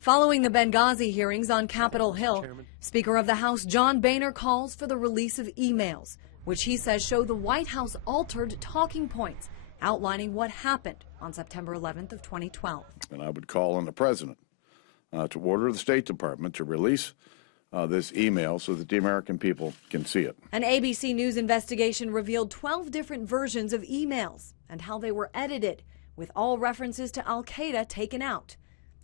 Following the Benghazi hearings on Capitol Hill, Speaker of the House John Boehner calls for the release of emails, which he says show the White House altered talking points, outlining what happened on September 11th of 2012. And I would call on the President to order the State Department to release this email so that the American people can see it. An ABC News investigation revealed 12 different versions of emails and how they were edited, with all references to Al-Qaeda taken out.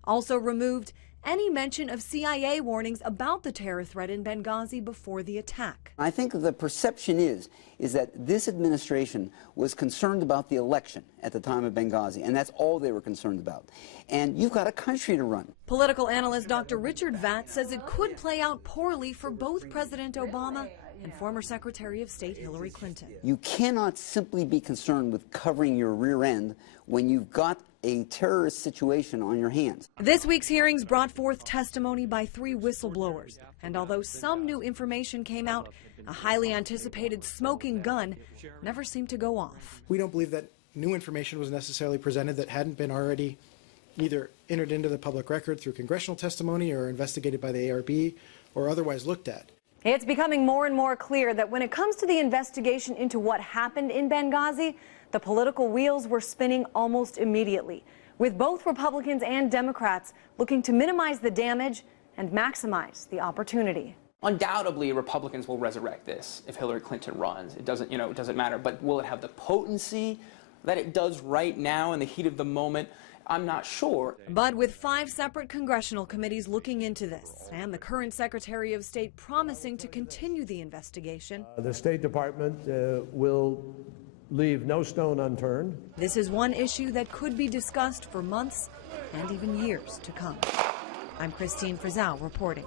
Also removed any mention of CIA warnings about the terror threat in Benghazi before the attack. I think the perception is that this administration was concerned about the election at the time of Benghazi, and that's all they were concerned about. And you've got a country to run. Political analyst Dr. Richard Vatt says it could play out poorly for both President Obama and former Secretary of State Hillary Clinton. You cannot simply be concerned with covering your rear end when you've got a terrorist situation on your hands. This week's hearings brought forth testimony by 3 whistleblowers, and although some new information came out, a highly anticipated smoking gun never seemed to go off. We don't believe that new information was necessarily presented that hadn't been already either entered into the public record through congressional testimony or investigated by the ARB or otherwise looked at. It's becoming more and more clear that when it comes to the investigation into what happened in Benghazi, the political wheels were spinning almost immediately, with both Republicans and Democrats looking to minimize the damage and maximize the opportunity. Undoubtedly, Republicans will resurrect this if Hillary Clinton runs. It doesn't matter. But will it have the potency that it does right now in the heat of the moment? I'm not sure. But with 5 separate congressional committees looking into this, and the current Secretary of State promising to continue the investigation, the State Department will leave no stone unturned. This is one issue that could be discussed for months and even years to come. I'm Christine Frizzell reporting.